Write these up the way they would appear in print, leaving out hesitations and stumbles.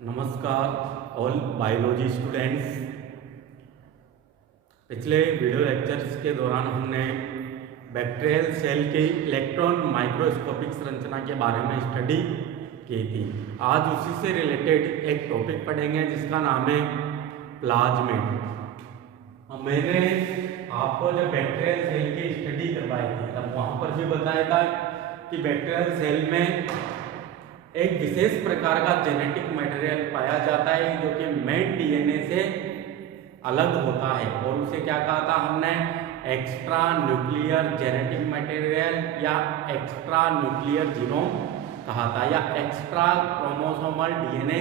नमस्कार all biology students. पिछले video lectures के दौरान हमने बैक्टीरियल सेल की इलेक्ट्रॉन माइक्रोस्कोपिक संरचना के बारे में स्टडी की थी। आज उसी से रिलेटेड एक टॉपिक पढ़ेंगे जिसका नाम है प्लाज्मिड। मैंने आपको जब बैक्टीरियल सेल की स्टडी करवाई थी तब वहाँ पर भी बताया था कि बैक्टीरियल सेल में एक विशेष प्रकार का जेनेटिक मटेरियल पाया जाता है जो कि मेन डीएनए से अलग होता है, और उसे क्या कहा था हमने, एक्स्ट्रा न्यूक्लियर जेनेटिक मटेरियल या एक्स्ट्रा न्यूक्लियर जीनोम कहा था, या एक्स्ट्रा क्रोमोसोमल डीएनए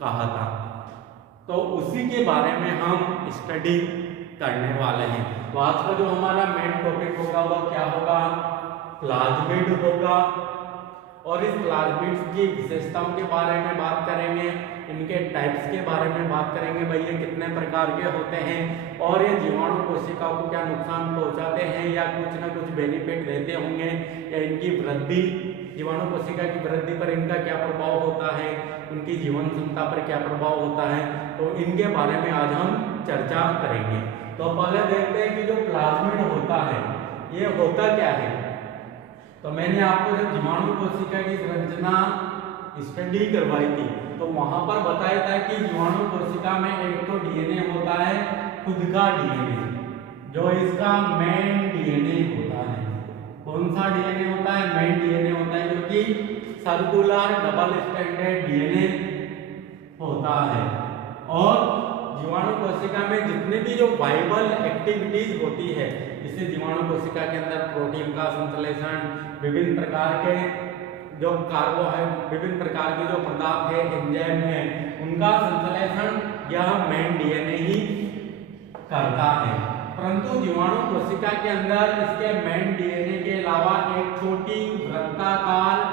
कहा था। तो उसी के बारे में हम स्टडी करने वाले हैं। तो आज का जो हमारा मेन टॉपिक होगा वह क्या होगा, प्लाज्मिड होगा। और इस प्लाज्मिड्स की विशेषताओं के बारे में बात करेंगे, इनके टाइप्स के बारे में बात करेंगे, भाई ये कितने प्रकार के होते हैं और ये जीवाणु कोशिकाओं को क्या नुकसान पहुंचाते हैं या कुछ ना कुछ बेनिफिट देते होंगे, या इनकी वृद्धि, जीवाणु कोशिका की वृद्धि पर इनका क्या प्रभाव होता है, उनकी जीवन क्षमता पर क्या प्रभाव होता है। तो इनके बारे में आज हम चर्चा करेंगे। तो पहले देखते हैं कि जो प्लाज्मिड होता है ये होता क्या है। तो मैंने आपको जब जीवाणु कोशिका की संरचना स्टडी करवाई थी तो वहां पर बताया था कि जीवाणु कोशिका में एक तो डीएनए होता है, खुद का डीएनए, जो इसका मेन डीएनए होता है। कौन सा डीएनए होता है, मेन डीएनए होता है, जो कि सर्कुलर डबल स्ट्रैंडेड डीएनए होता है। और जीवाणु कोशिका में जितनी भी जो वाइबल एक्टिविटीज होती है, इससे जीवाणु कोशिका के अंदर प्रोटीन का संश्लेषण, विभिन्न प्रकार के जो विभिन्न प्रकार के जो पदार्थ है, एंजाइम है, उनका संश्लेषण यह मेन डीएनए ही करता है। परंतु जीवाणु कोशिका के अंदर इसके मेन डीएनए के अलावा एक छोटी वृत्ताकार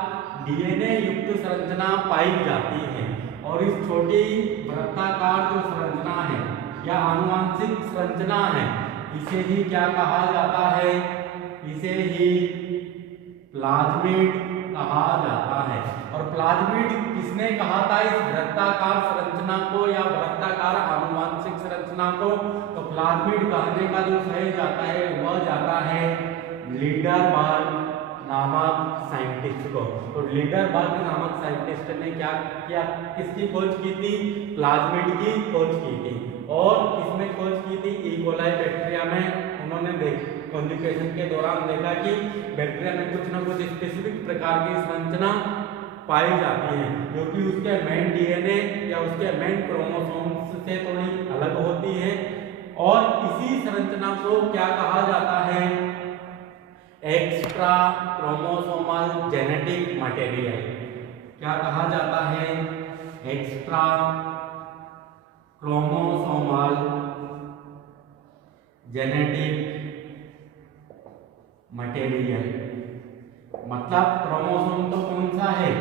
डीएनए युक्त संरचना पाई जाती है, और इस छोटी वृत्ताकार जो संरचना है या आनुवंशिक संरचना है, इसे ही क्या कहा जाता है, इसे ही प्लाज्मिड कहा जाता है। और प्लाज्मिड किसने कहा था इस वृत्ताकार संरचना को या वृत्ताकार आनुवंशिक संरचना को? तो प्लाज्मिड कहने का जो श्रेय जाता है वह जाता है लीडरबर्ग नामक साइंटिस्ट को। तो लीडरबर्ग नामक साइंटिस्ट ने क्या किया, किसकी खोज की थी, प्लाज्मिड की खोज की थी। और किसमें खोज की थी, ई कोलाई बैक्टीरिया में। उन्होंने कॉन्जुगेशन के दौरान देखा कि बैक्टीरिया में कुछ ना कुछ स्पेसिफिक प्रकार की संरचना पाई जाती है जो कि उसके मेन डीएनए या उसके मेन क्रोमोसोम्स से थोड़ी अलग होती है, और इसी संरचना को क्या कहा जाता है, एक्स्ट्रा क्रोमोसोमल जेनेटिक मटेरियल। क्या कहा जाता है, एक्स्ट्रा क्रोमोसोमल जेनेटिक मटेरियल। मतलब क्रोमोसोम तो कौन सा है,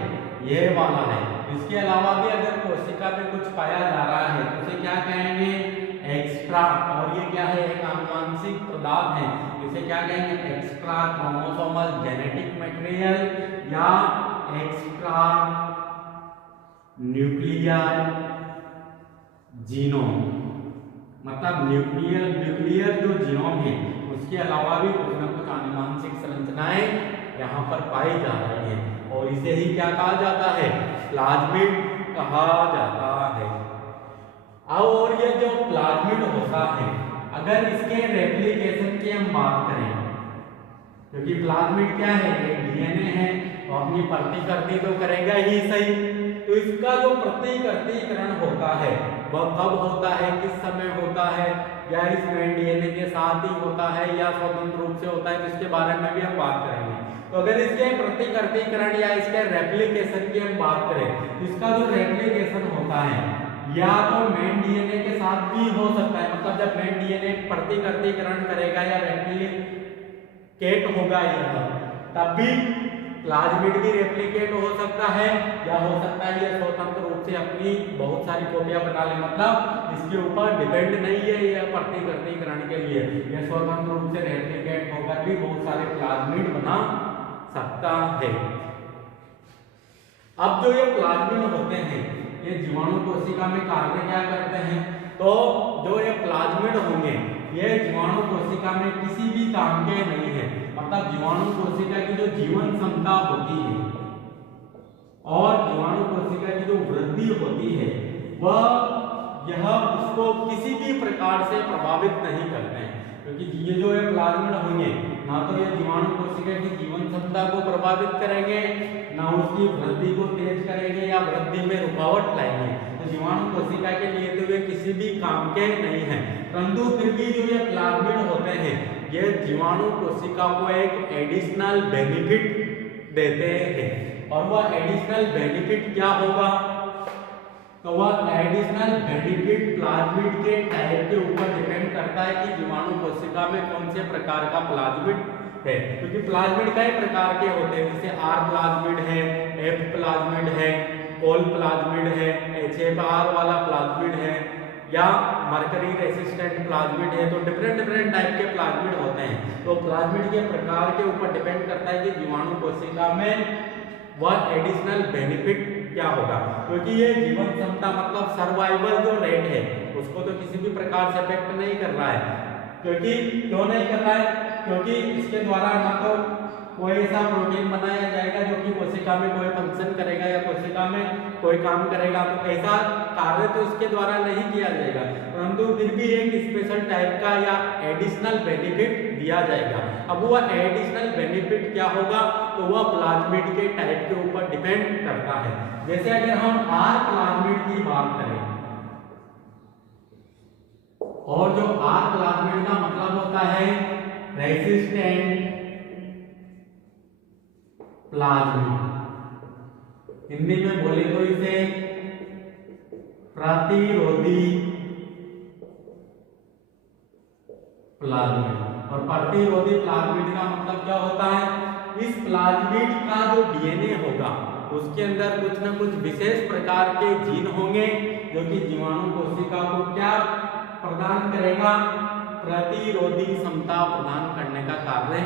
ये वाला है। इसके अलावा भी अगर कोशिका में कुछ पाया जा रहा है तो उसे क्या कहेंगे, एक्स्ट्रा। और ये क्या है, एक आनुवंशिक पदार्थ है, इसे क्या कहेंगे, एक्स्ट्रा क्रोमोसोमल जेनेटिक मटेरियल या एक्स्ट्रा न्यूक्लियर जीनोम। मतलब न्यूक्लियर जो जीनोम है उसके अलावा भी कुछ ना कुछ आनुवंशिक संरचनाएं यहाँ पर पाई जा रही है, और इसे ही क्या कहा जाता है, प्लाज्मिड कहा जाता है। और ये जो प्लाज्मिड होता है, अगर इसके रेप्लिकेशन की हम बात करें, क्योंकि प्लाज्मिड क्या है, एक डीएनए है, तो अपनी प्रतिकृति तो करेगा ही सही। तो इसका जो प्रतिकृतिकरण होता है वह कब होता है, किस समय होता है, या इस मेन डीएनए के साथ ही होता है या स्वतंत्र रूप से होता है, जिसके बारे में भी हम बात करेंगे। तो अगर इसके प्रतिकृतिकरण या इसके रेप्लिकेशन की हम बात करें, तो इसका जो रेप्लिकेशन होता है या तो मेन डीएनए के साथ भी हो सकता है। मतलब जब मेन डीएनए प्रतिकृतिकरण करेगा या रेप्लिकेट होगा यह, तब भी प्लाज्मिड भी रेप्लिकेट हो सकता है, या हो सकता है यह स्वतंत्र रूप से अपनी बहुत सारी कॉपियां बना ले। मतलब इसके ऊपर डिपेंड नहीं है यह प्रतिकृतिकरण के लिए, यह स्वतंत्र रूप से रेप्लिकेट होकर भी बहुत सारे प्लाज्मिड बना सकता है। अब जो ये प्लाज्मिड होते हैं ये जीवाणु कोशिका में कार्य क्या करते हैं, तो जो ये प्लाज्मिड होंगे ये जीवाणु कोशिका में किसी भी काम के नहीं है। मतलब जीवाणु कोशिका की जो जीवन क्षमता होती है और जीवाणु कोशिका की जो वृद्धि होती है वह यह उसको किसी भी प्रकार से प्रभावित नहीं करते हैं, क्योंकि ये जो है प्लाज्मिड होंगे ना तो ये जीवाणु कोशिका की जीवन क्षमता को प्रभावित करेंगे, ना उसकी वृद्धि को तेज करेंगे या वृद्धि में रुकावट लाएंगे। तो जीवाणु कोशिका के लिए तो वे किसी भी काम के नहीं है, परंतु फिर भी जो ये प्लाज्मिड होते हैं ये जीवाणु कोशिका को एक एडिशनल बेनिफिट देते हैं। और वह एडिशनल बेनिफिट क्या होगा, तो वह एडिशनल बेनिफिट प्लाज्मिड के टाइप के ऊपर डिपेंड करता है कि जीवाणु कोशिका में कौन से प्रकार का प्लाज्मिड है, क्योंकि प्लाज्मिड कई प्रकार के होते हैं, जैसे आर प्लाज्मिड है, एफ प्लाज्मिड है, कोल प्लाज्मिड है, HFR वाला प्लाज्मिड है या मरकरी रेसिस्टेंट प्लाज्मिड है। तो डिफरेंट टाइप के प्लाज्मिड होते हैं। तो प्लाज्मिड के प्रकार के ऊपर डिपेंड करता है कि जीवाणु कोशिका में वह एडिशनल बेनिफिट क्या होगा, क्योंकि ये जीवन क्षमता मतलब सर्वाइवल जो रेट है उसको तो किसी भी प्रकार से अफेक्ट नहीं कर रहा है। क्योंकि क्यों नहीं कर रहा है, क्योंकि इसके द्वारा ना तो कोई ऐसा प्रोटीन बनाया जाएगा जो कि कोशिका में कोई फंक्शन करेगा या कोशिका में कोई काम करेगा, तो ऐसा कार्य तो इसके द्वारा नहीं किया जाएगा, परंतु फिर भी एक स्पेशल टाइप का या एडिशनल बेनिफिट दिया जाएगा। अब वह एडिशनल बेनिफिट क्या होगा, तो वह प्लाज्मिड के टाइप के ऊपर डिपेंड करता है। जैसे अगर हम आर प्लाज्मिड की बात करें, और जो आर प्लाज्मिड का मतलब होता है रेसिस्टेंट प्लाज्मिड, हिंदी में बोले तो इसे प्रतिरोधी प्लाज्मिड। और प्रतिरोधी प्लाज्मिड का मतलब क्या होता है, इस प्लाज्मिड का जो डीएनए होगा उसके अंदर कुछ न कुछ विशेष प्रकार के जीन होंगे जो कि जीवाणु कोशिका को क्या प्रदान करेगा, प्रतिरोधी क्षमता प्रदान करने का कार्य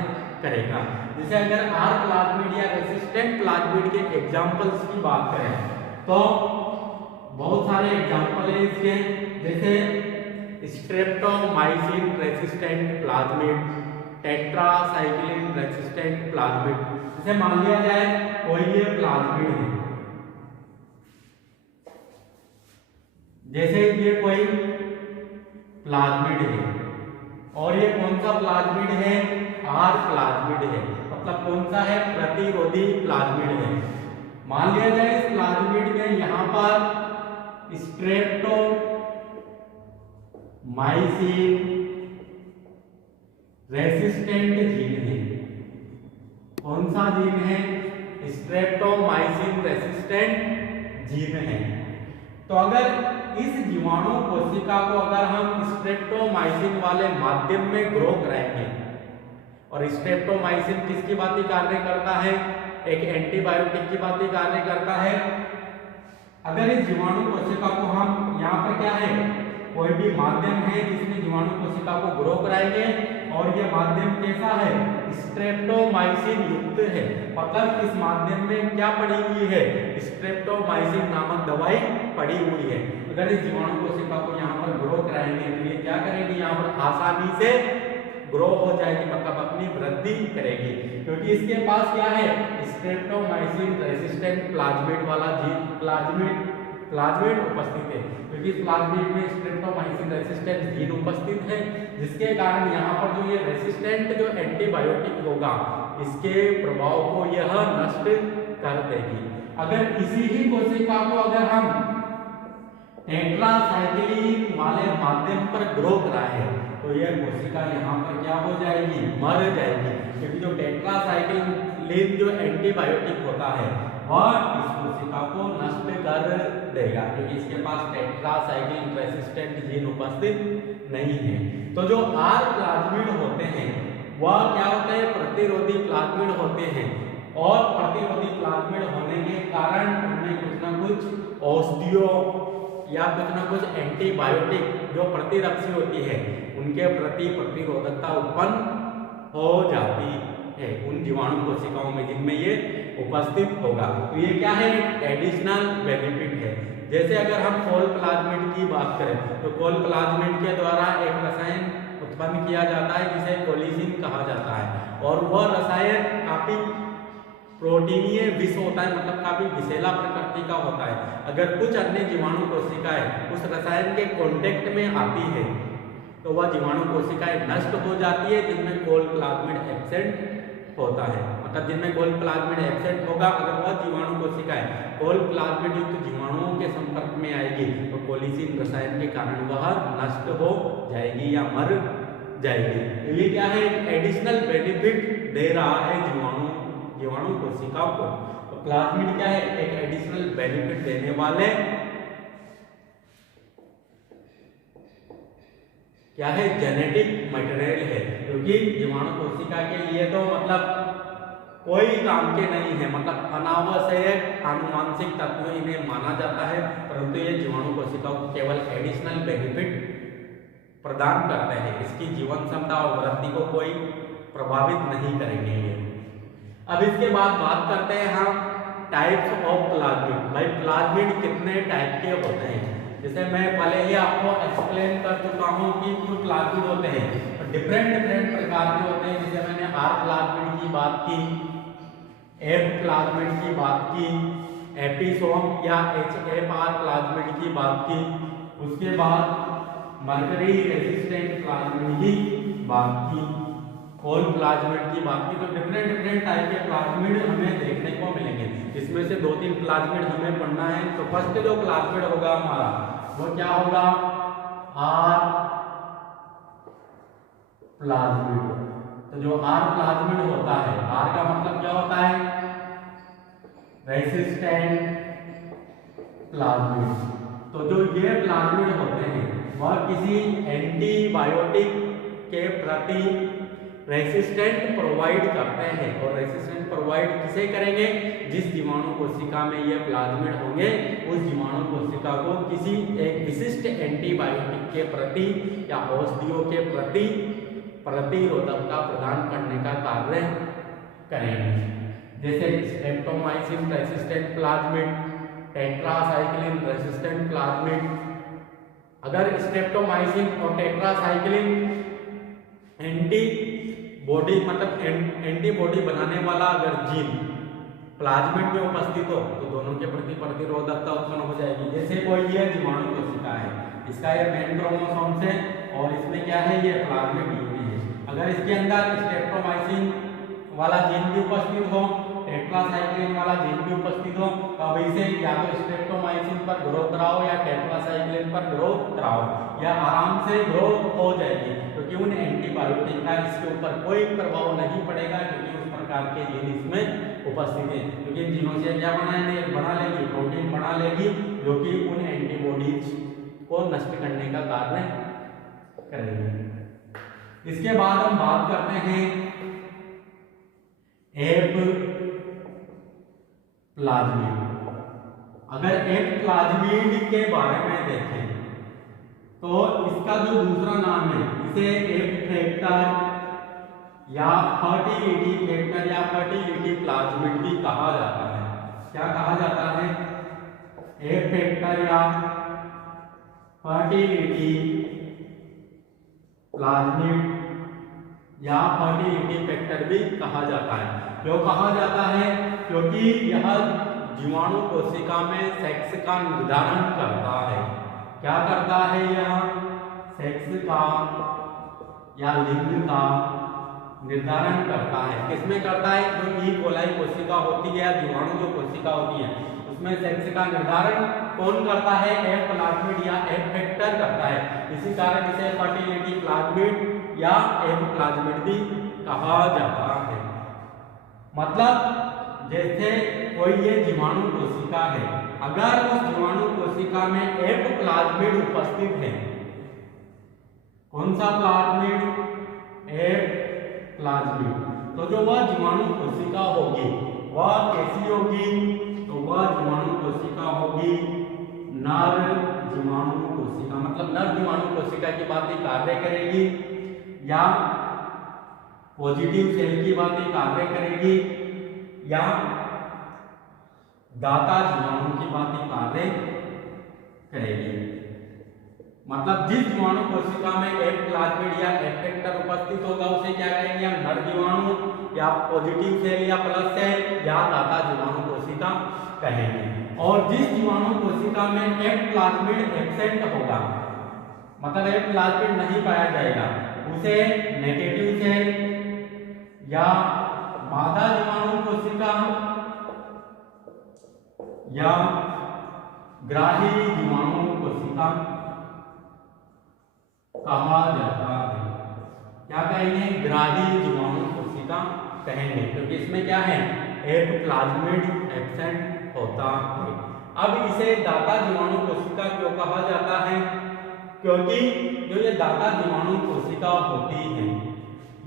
करेगा। जैसे अगर आर प्लाज्मिड या रेसिस्टेंट प्लाज्मिड के एग्जांपल्स की बात करें तो बहुत सारे एग्जांपल है इसके, जैसे streptomycin resistant plasmid, tetracycline resistant plasmid. जैसे मान लिया जाए कोई ये प्लाज्मिड है, जैसे ये कोई प्लाज्मिड है और ये कौन सा प्लाज्मिड है, आर प्लाज्मिड है, मतलब कौन सा है, प्रतिरोधी प्लाज्मिड है। मान लिया जाए इस प्लाज्मिड में यहाँ पर स्ट्रेप्टोमाइसिन रेसिस्टेंट जीन है। कौन सा जीन है, स्ट्रेप्टोमाइसिन रेसिस्टेंट जीन है। तो अगर इस जीवाणु कोशिका को अगर हम स्ट्रेप्टोमाइसिन वाले माध्यम में ग्रो कराएंगे, और स्ट्रेप्टोमाइसिन किसकी बात कार्य करता है, एक एंटीबायोटिक की बात कार्य करता है। अगर इस जीवाणु कोशिका को हम यहाँ पर क्या है, कोई भी माध्यम है जिसमें जीवाणु कोशिका को ग्रो कराएंगे और ये माध्यम कैसा है, स्ट्रेप्टोमाइसिन युक्त है, मतलब इस माध्यम में क्या पड़ी हुई है, स्ट्रेप्टोमाइसिन नामक दवाई पड़ी हुई है। अगर इस जीवाणु कोशिका को यहाँ पर ग्रो कराएंगे तो ये क्या करेगी, यहाँ पर आसानी से ग्रो हो जाएगी, मतलब अपनी वृद्धि करेगी, क्योंकि इसके पास क्या है, स्ट्रेप्टोमाइसिन रेसिस्टेंट प्लाज्मिड वाला जीन प्लाज्मिड उपस्थित है, क्योंकि इस प्लाज्मिड में स्ट्रेप्टोमाइसिन रेसिस्टेंट जीन उपस्थित है, जिसके कारण यहाँ पर जो ये रेसिस्टेंट जो एंटीबायोटिक होगा इसके प्रभाव को यह नष्ट कर देगी। अगर इसी ही कोशिका को अगर हम टेट्रासाइक्लिन वाले माध्यम पर ग्रो कराए तो यह कोशिका यहाँ पर क्या हो जाएगी, मर जाएगी, क्योंकि जो टेट्रासाइक्लिन जो एंटीबायोटिक होता है वह इस कोशिका को नष्ट कर देगा, क्योंकि इसके पास टेट्रासाइक्लिन रेसिस्टेंट जीन उपस्थित नहीं है। तो जो आर प्लाज्मिड होते हैं वह क्या होते हैं, प्रतिरोधी प्लाज्मिड होते हैं, और प्रतिरोधी प्लाज्मिड होने के कारण उनमें कुछ ना कुछ औषधियों या कुछ ना कुछ एंटीबायोटिक जो प्रतिरक्षी होती है उनके प्रति प्रतिरोधकता उत्पन्न हो जाती है उन जीवाणु कोशिकाओं में जिनमें ये उपस्थित होगा। तो ये क्या है, एडिशनल बेनिफिट है। जैसे अगर हम कोल प्लाज्मिड की बात करें तो कोल प्लाज्मिड के द्वारा एक रसायन उत्पन्न किया जाता है जिसे कोलिसिन कहा जाता है, और वह रसायन काफी प्रोटीनीय विष होता है, मतलब काफी विषैला प्रकृति का होता है। अगर कुछ अन्य जीवाणु कोशिकाएं उस रसायन के कांटेक्ट में आती है तो वह जीवाणु कोशिकाएं नष्ट हो जाती है जिनमें कोल प्लाज्मिड एब्सेंट होता है, मतलब जिनमें कोल प्लाज्मिड एब्सेंट होगा। अगर वह जीवाणु कोशिकाएं कोल प्लाज्मिड युक्त जीवाणुओं के संपर्क में आएगी तो कोलिसिन रसायन के कारण वह नष्ट हो जाएगी या मर जाएगी। तो ये क्या है, एक एडिशनल बेनिफिट दे रहा है जीवाणु कोशिकाओं को। तो प्लाज्मिड क्या है, एक एडिशनल बेनिफिट देने वाले क्या है, जेनेटिक मटेरियल है, क्योंकि जीवाणु कोशिका के लिए तो मतलब कोई काम के नहीं है, मतलब अनावश्यक आनुवांशिक तत्व इन्हें माना जाता है, परंतु ये जीवाणु कोशिकाओं को केवल एडिशनल बेनिफिट प्रदान करते हैं। इसकी जीवन क्षमता और वृद्धि को कोई प्रभावित नहीं करेंगे ये। अब इसके बाद बात करते हैं हम टाइप्स ऑफ प्लाज्मिड। भाई प्लाज्मिड कितने टाइप के होते हैं, जैसे मैं पहले ही आपको एक्सप्लेन कर चुका हूँ कि कुछ प्लाज्मिड होते हैं तो डिफरेंट प्रकार के होते हैं। जैसे मैंने आर प्लाज्मिड की बात की, एफ प्लाज्मिड की बात की, एपिसोम या HFR प्लाज्मिड की बात की, उसके बाद मर्करी रेजिस्टेंट प्लाज्मिड की बात की, कोल प्लाज्मिड की बात की। तो डिफरेंट टाइप के प्लाज्मिड हमें देखने को मिलेंगे। इसमें से 2-3 प्लाज्मिड हमें पढ़ना है। तो फर्स्ट जो प्लाज्मिड होगा हमारा वो क्या होगा, आर प्लाज्मिड। तो जो आर प्लाज्मिड होता है, आर का मतलब क्या होता है, रेसिस्टेंट प्लाज्मिड। तो जो ये प्लाज्मिड होते हैं वह किसी एंटीबायोटिक के प्रति रेसिस्टेंट प्रोवाइड करते हैं, और रेसिस्टेंट प्रोवाइड किसे करेंगे, जिस जीवाणु कोशिका में ये प्लाज्मिड होंगे उस जीवाणु कोशिका को किसी एक विशिष्ट एंटीबायोटिक के प्रति या औषधियों के प्रति प्रतिरोधकता प्रदान करने का कार्य करेंगे। जैसे streptomycin resistant plasmid, tetracycline resistant plasmid. अगर स्ट्रेप्टोमाइसिन और टेट्रासाइक्लिन एंटीबॉडी मतलब एंटीबॉडी बनाने वाला अगर जीन प्लाज्मिड में उपस्थित हो तो दोनों के प्रति प्रतिरोधकता उत्पन्न हो जाएगी। जैसे कोई ये जीवाणु कोशिका है, इसका ये मेन क्रोमोसोम से और इसमें क्या है, ये प्लाज्मिड डीएनए है। अगर इसके अंदर स्ट्रेप्टोमाइसिन वाला जीन भी उपस्थित हो, टेट्रासाइक्लिन वाला जीन भी उपस्थित हो, तो अब इसे या तो स्ट्रेप्टोमाइसिन पर ग्रो कराओ या टेट्रासाइक्लिन पर ग्रो कराओ, या आराम से ग्रो हो जाएगी, क्योंकि उन एंटीबायोटिक का इसके ऊपर कोई प्रभाव नहीं पड़ेगा, क्योंकि उस प्रकार के जीन इसमें उपस्थित है। क्योंकि इन जीनों से क्या बना लेगी, प्रोटीन बना लेगी, जो कि उन एंटीबॉडीज को नष्ट करने का कार्य करेंगे। इसके बाद हम बात करते हैं एफ प्लाज्मिड। अगर एफ प्लाज्मिड के बारे में देखें तो इसका जो दूसरा नाम है, इसे एफ फैक्टर या फर्टिलिटी फैक्टर या फर्टिलिटी प्लाज्मिड भी कहा जाता है। क्या कहा जाता है, एफ फैक्टर या फर्टिलिटी प्लाज्मिड या फर्टिलिटी फैक्टर भी कहा जाता है। क्यों कहा जाता है, क्योंकि यह जीवाणु कोशिका में सेक्स का निर्धारण करता है। क्या करता है, यह सेक्स का या लिंग का निर्धारण करता है। किसमें करता है, जो ई कोलाई कोशिका होती है, जीवाणु जो कोशिका होती है उसमें सेक्स का निर्धारण कौन करता है, एफ प्लाज्मिड या एफ फैक्टर करता है। इसी कारण इसे फर्टिलिटी प्लाज्मिड या एफ प्लाज्मिड भी कहा जाता है। मतलब जैसे कोई ये जीवाणु कोशिका है, अगर उस जीवाणु कोशिका में एफ प्लाज्मिड उपस्थित है, कौन सा प्लाज्मिड, एफ प्लाज्मिड, तो जो वह जीवाणु कोशिका होगी वह कैसी होगी, तो वह जीवाणु कोशिका होगी नर जीवाणु कोशिका, मतलब नर जीवाणु कोशिका की बात कार्य करेगी या पॉजिटिव सेल की बात कार्य करेगी या दाता जीवाणु की बात कार्य कहेगी। मतलब जिस जीवाणु कोशिका में एक प्लाज्मिड या एफेक्टर उपस्थित होगा उसे क्या कहेंगे हम, नर जीवाणु या पॉजिटिव सेल या प्लस सेल या दाता जीवाणु कोशिका कहेंगे। और जिस जीवाणु कोशिका में एक प्लाज्मिड एब्सेंट होगा, मतलब एक प्लाज्मिड नहीं पाया जाएगा, उसे नेगेटिव सेल या मादा जीवाणु कोशिका या ग्राही जीवाणु कोशिका कहा जाता है। क्या कहेंगे, ग्राही जीवाणु कोशिका कहेंगे, क्योंकि इसमें क्या है, एक प्लाज्मिड एब्सेंट होता है। अब इसे दाता जीवाणु कोशिका क्यों कहा जाता है, क्योंकि जो ये दाता जीवाणु कोशिका होती है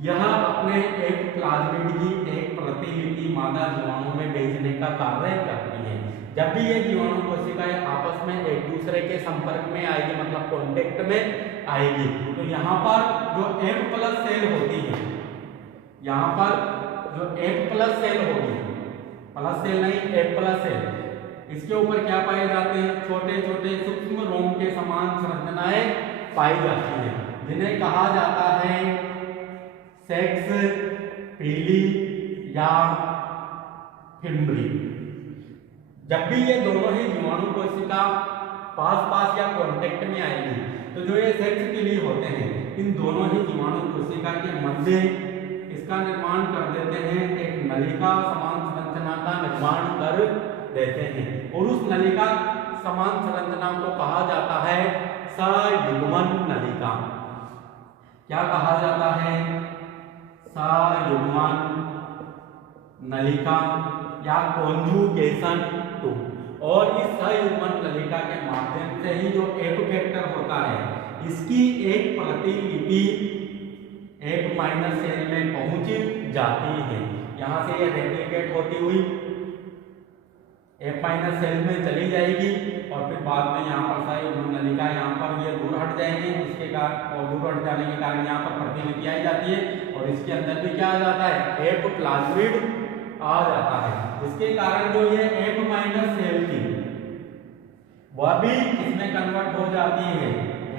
यह अपने एक प्लाज्मिड की एक प्रतिलिपि मादा जीवाणु में भेजने का कार्य करती है। जब भी ये जीवाणु कोशिकाएं आपस में एक दूसरे के संपर्क में आएगी, मतलब कांटेक्ट में आएगी, तो यहाँ पर जो F प्लस सेल होती है, यहाँ पर जो F प्लस सेल होगी, प्लस सेल नहीं F प्लस सेल, इसके ऊपर क्या पाए जाते हैं, छोटे छोटे सूक्ष्म रोम के समान संरचनाएं पाई जाती हैं, जिन्हें कहा जाता है सेक्स पीली या फिम्बरी। जब भी ये दोनों ही जीवाणु कोशिका पास पास या कांटेक्ट में आएगी, तो जो ये सेक्स पीली होते हैं, इन दोनों ही जीवाणु कोशिका के मध्य इसका निर्माण कर देते हैं, एक नलिका समान संरचना का निर्माण कर देते हैं, और उस नलिका समान संरचना को कहा जाता है सयुग्मन नलिका। क्या कहा जाता है, सयुग्मन नलिका या कॉन्जुगेशन टू। और इस सयुग्मन नलिका के माध्यम से ही जो एपिफेक्टर होता है, इसकी एक प्रतिलिपि एक माइनस सेल में पहुंच जाती है। यहाँ से ये रेप्लिकेट होती हुई एक माइनस सेल में चली जाएगी, और फिर बाद में यहाँ पर सयुग्मन नलिका यहाँ पर ये दूर हट जाएंगे, इसके कारण और दूर हट जाने के कारण यहाँ पर प्रतिलिपि आई जाती है, और इसके अंदर भी क्या आ जाता है, एक प्लाज्मिड आ जाता है, जिसके कारण जो ये एक माइनस सेल थी वह भी इसमें कन्वर्ट हो जाती है,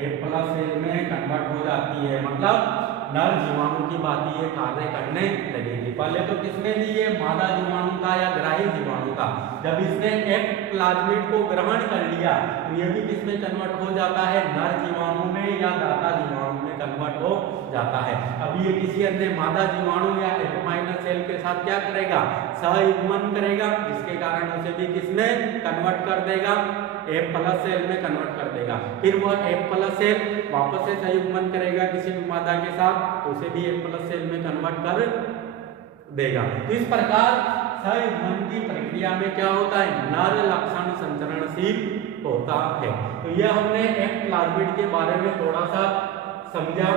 एक प्लस सेल में कन्वर्ट हो जाती है। मतलब नर जीवाणु की बात ये कार्य करने लगेगी। पहले तो किसने दी, ये मादा जीवाणु था या ग्राही जीवाणु था। जब इसने एक प्लाज्मिड को ग्रहण कर लिया, तो ये भी किसमें कन्वर्ट हो जाता है, नर जीवाणु में या दाता जीवाणु में कन्वर्ट हो जाता है। अब ये किसी अन्य मादा जीवाणु या एक माइनस सेल के साथ क्या करेगा, सयुग्मन करेगा, जिसके कारण उसे भी किसमें कन्वर्ट कर देगा, एक प्लस सेल में कन्वर्ट कर देगा। फिर वह एक प्लस सेल वापस से सयुग्मन करेगा किसी भी मादा के साथ, तो उसे भी एक प्लस सेल में कन्वर्ट कर देगा। तो इस प्रकार सयुग्मन की प्रक्रिया में क्या होता है, नर लक्षण संचरणशील होता है। तो यह हमने एक प्लाज्मिड के बारे में थोड़ा सा समझा।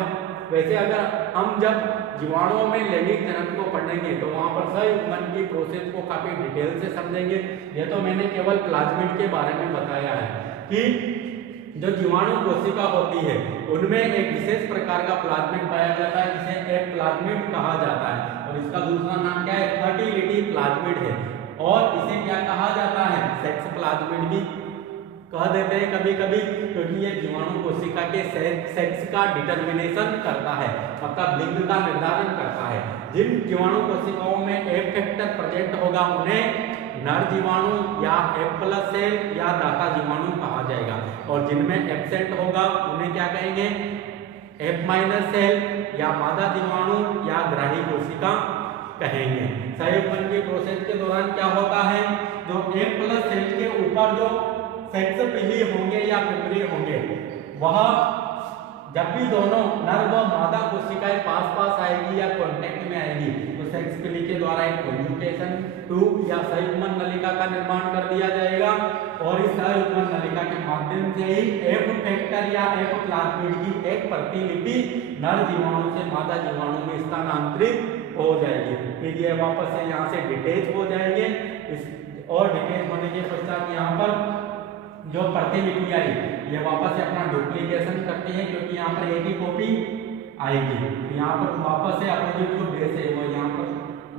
वैसे अगर हम जब जीवाणुओं में लैंगिक जनन को पढ़ेंगे तो वहां पर सयुग्मन की प्रोसेस को काफी डिटेल से समझेंगे। यह तो मैंने केवल प्लाज्मिड के बारे में बताया है कि जो जीवाणु कोशिका होती है उनमें एक विशेष प्रकार का प्लाज्मिड पाया जाता है, जिसे एक प्लाज्मिड कहा जाता है, और इसका दूसरा नाम क्या है, फर्टिलिटी प्लाज्मिड है, और इसे क्या कहा जाता है, सेक्स प्लाज्मिड भी कह देते हैं कभी कभी, क्योंकि ये जीवाणु कोशिका के सेक्स का डिटर्मिनेशन करता है, मतलब लिंग का निर्धारण करता है। जिन जीवाणु कोशिकाओं में एफ फैक्टर प्रेजेंट होगा उन्हें नर जीवाणु या एफ प्लस सेल या दाता जीवाणु कहा जाएगा, और जिनमें एब्सेंट होगा उन्हें क्या कहेंगे, एफ माइनस सेल या मादा जीवाणु या ग्राही कोशिका कहेंगे। सयुग्मन की प्रोसेस के दौरान क्या होता है, जो एफ प्लस सेल के ऊपर जो सेक्स पीली होंगे या फिम्बरी होंगे, वह जब भी दोनों नर व मादा कोशिकाएं पास पास आएगी या कांटेक्ट में आएगी, तो सेक्स पीली के द्वारा एक कॉन्जुगेशन ट्यूब या सयुग्मन नलिका का निर्माण कर दिया जाएगा, और इस सयुग्मन नलिका के माध्यम से ही एफ फैक्टर या एफ प्लाज्मिड की एक प्रतिलिपि नर जीवाणु से मादा जीवाणु में स्थानांतरित हो जाएगी। फिर ये वापस से यहाँ से डिटेच हो जाएंगे, और डिटेच होने के पश्चात यहाँ पर जो प्रतिलिपि आई ये वापस से अपना डुप्लीकेशन करती है, क्योंकि यहाँ पर एक ही कॉपी आएगी, तो यहाँ पर वापस से अपोजिट जो बेस है वो यहाँ पर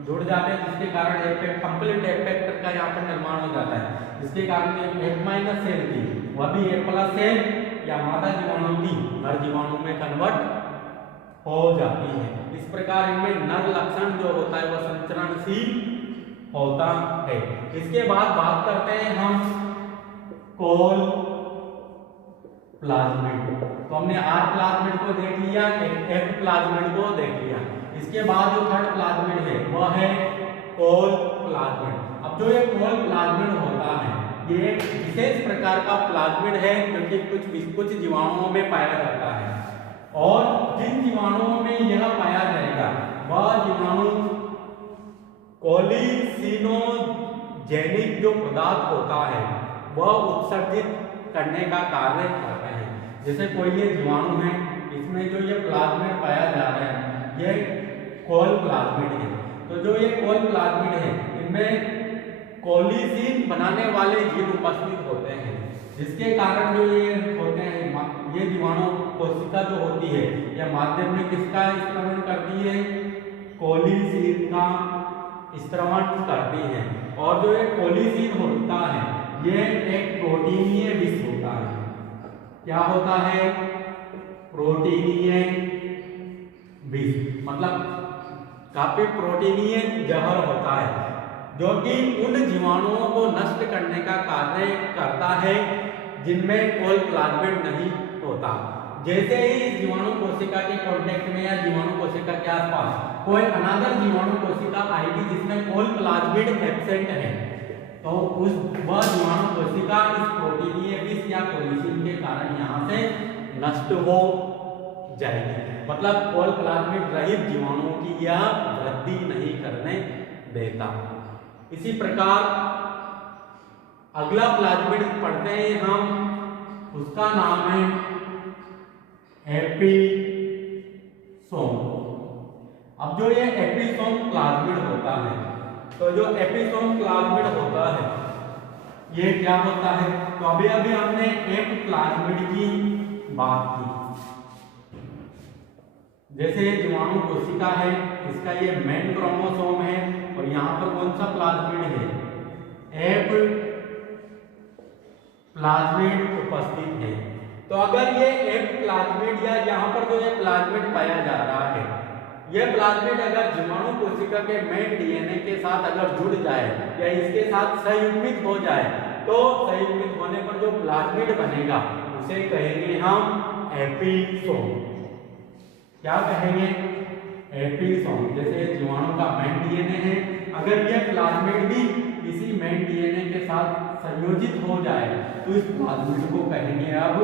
जुड़ जाते हैं, जिसके कारण एक कंप्लीट एफ फैक्टर का यहाँ पर निर्माण हो जाता है, जिसके कारण एक माइनस सेल थी वह भी एक प्लस सेल या मादा जीवाणु की नर जीवाणु में कन्वर्ट हो जाती है। इस प्रकार इनमें नर लक्षण जो होता है वह संचरणशील होता है। इसके बाद बात करते हैं हम कोल प्लाज्मिड। तो हमने आर प्लाज्मिड को देख लिया, एफ प्लाज्मिड को देख लिया। इसके बाद जो थर्ड प्लाज्मिड है वह है कोल प्लाज्मिड। अब जो ये कोल प्लाज्मिड होता है ये एक विशेष प्रकार का प्लाज्मिड है जो कि कुछ जीवाणुओं में पाया जाता है, और जिन जीवाणुओं में यह पाया जाएगा वह जीवाणु कोलिसिनोजेनिक जो पदार्थ होता है वह उत्सर्जित करने का कार्य करते हैं। जैसे कोई ये जीवाणु है, इसमें जो ये प्लाज्मिड पाया जा रहा है ये कोल प्लाज्मिड है। तो जो ये कोल प्लाज्मिड है इनमें कोलिसिन बनाने वाले जीव उपस्थित होते हैं, जिसके कारण जो ये होते हैं ये जीवाणु कोशिका जो होती है यह माध्यम में किसका स्त्रवण करती है, कोलिसिन का स्त्रवण करती है। और जो ये कोलिसिन होता है ये एक प्रोटीनीय विष होता है। क्या होता है? प्रोटीनीय विष, मतलब काफी प्रोटीनीय जहर होता है जो कि उन जीवाणुओं को नष्ट करने का कार्य करता है जिनमें कोल प्लाज्मिड नहीं होता। जैसे ही इस जीवाणु कोशिका के कांटेक्ट में या जीवाणु कोशिका के आसपास कोई अनादर जीवाणु कोशिका आएगी जिसमें कोल प्लाज्मिड एब्सेंट है, तो वह जीवाणु कोशिका इस प्रोटीनीय विष या कोलिसिन के कारण यहाँ से नष्ट हो जाएगी। मतलब कोल प्लाज्मिड रहित जीवाणुओं की यह वृद्धि नहीं करने देता। इसी प्रकार अगला प्लाज्मिड पढ़ते हैं हम, उसका नाम है एपिसोम। अब जो ये एपिसोम प्लाज्मिड होता है, तो जो एपिसोम प्लाज्मिड होता है ये क्या होता है? तो अभी हमने एक प्लाज्मिड की बात की। जैसे ये जीवाणु कोशिका है, इसका ये मेन क्रोमोसोम है और यहाँ पर कौन सा प्लाज्मिड है? एप प्लाज्मिड उपस्थित है। तो अगर ये एप प्लाज्मिड या यहाँ पर जो ये प्लाज्मिड पाया जा रहा है, ये प्लाज्मिड अगर जीवाणु कोशिका के मेन डीएनए के साथ अगर जुड़ जाए या इसके साथ संयुग्मित हो जाए, तो संयुग्मित होने पर जो प्लाज्मिड बनेगा उसे कहेंगे हम एपिसोम। क्या कहेंगे? एपिसोम। जैसे जीवाणु का मेन डीएनए है, अगर यह प्लाज्मिड भी इसी मेन डीएनए के साथ संयोजित हो जाए तो इस प्लाज्मिड को कहेंगे अब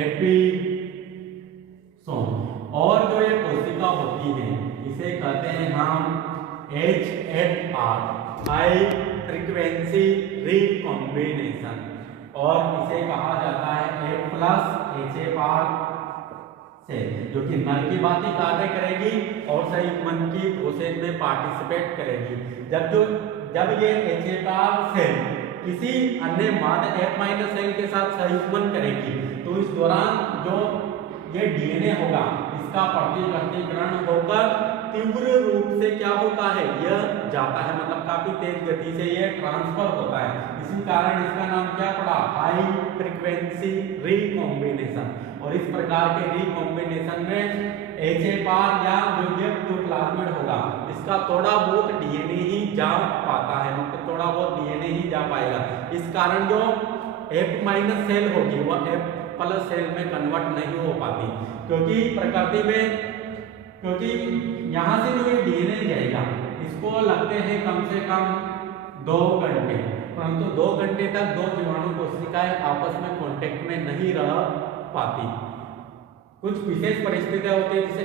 एपिसोम। और जो ये कोशिका होती है इसे कहते हैं हम HFR, हाई फ्रीक्वेंसी रिकॉम्बिनेशन, और इसे कहा जाता है A+HFR सेल, जो कि नर की बात ही कार्य करेगी और संयुग्मन की प्रोसेस में पार्टिसिपेट करेगी। जब ये HFR सेल किसी अन्य मादा F- सेल के साथ संयुग्मन करेगी तो इस दौरान जो ये डीएनए होगा इसका प्रतिकृतिकरण होकर तीव्र रूप से क्या होता है? यह जाता है, मतलब काफी तेज गति से यह ट्रांसफर होता है। इसी कारण इसका नाम क्या पड़ा? High frequency recombination. और इस प्रकार के रिकॉम्बिनेशन में HFR या जो प्लाज्मिड होगा इसका थोड़ा बहुत डीएनए ही जा पाता है, मतलब थोड़ा बहुत डीएनए ही जा पाएगा। इस कारण जो F- सेल होगी वह F+ सेल में कन्वर्ट नहीं हो पाती, क्योंकि यहाँ से जो ये डीएनए जाएगा इसको लगते हैं कम से कम 2 घंटे, परंतु 2 घंटे तक दो जीवाणु कोशिकाएं आपस में कांटेक्ट में नहीं रह पाती। कुछ विशेष परिस्थितियां होती है, जैसे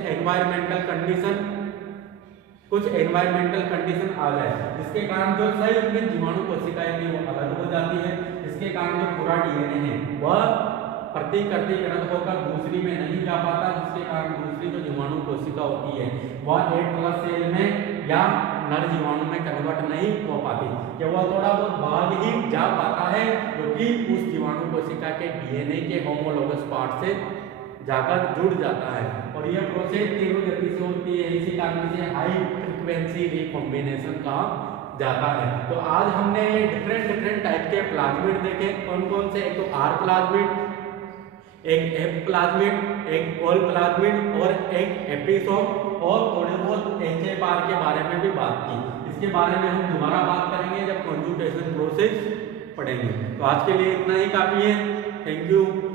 कुछ एनवायरमेंटल कंडीशन आ जाए जिसके कारण जो संयुग्मित जीवाणु कोशिकाएं थी वो अलग हो जाती है, जिसके कारण जो पूरा डीएनए है वह प्रतिकृतिकरण होकर दूसरी में नहीं जा पाता, जिसके कारण दूसरी जो जीवाणु कोशिका होती है वह A+ सेल में या नर जीवाणु में कन्वर्ट नहीं हो पाती, कि वह थोड़ा बहुत भाग ही जा पाता है जो कि उस जीवाणु कोशिका के डीएनए के होमोलोगस पार्ट से जाकर जुड़ जाता है। और यह प्रोसेस तीव्र गति से होती है, इसी कारण इसे हाई फ्रीक्वेंसी रिकॉम्बिनेशन कहा जाता है। तो आज हमने डिफरेंट टाइप के प्लाज्मिड देखे, कौन कौन से, एक तो आर प्लाज्मिड, एक एफ प्लाज्मिड, एक कोल प्लाज्मिड और एक एपिसोम, और थोड़े बहुत HFR के बारे में भी बात की। इसके बारे में हम दोबारा बात करेंगे जब कंजुगेशन प्रोसेस पढ़ेंगे। तो आज के लिए इतना ही काफी है। Thank you.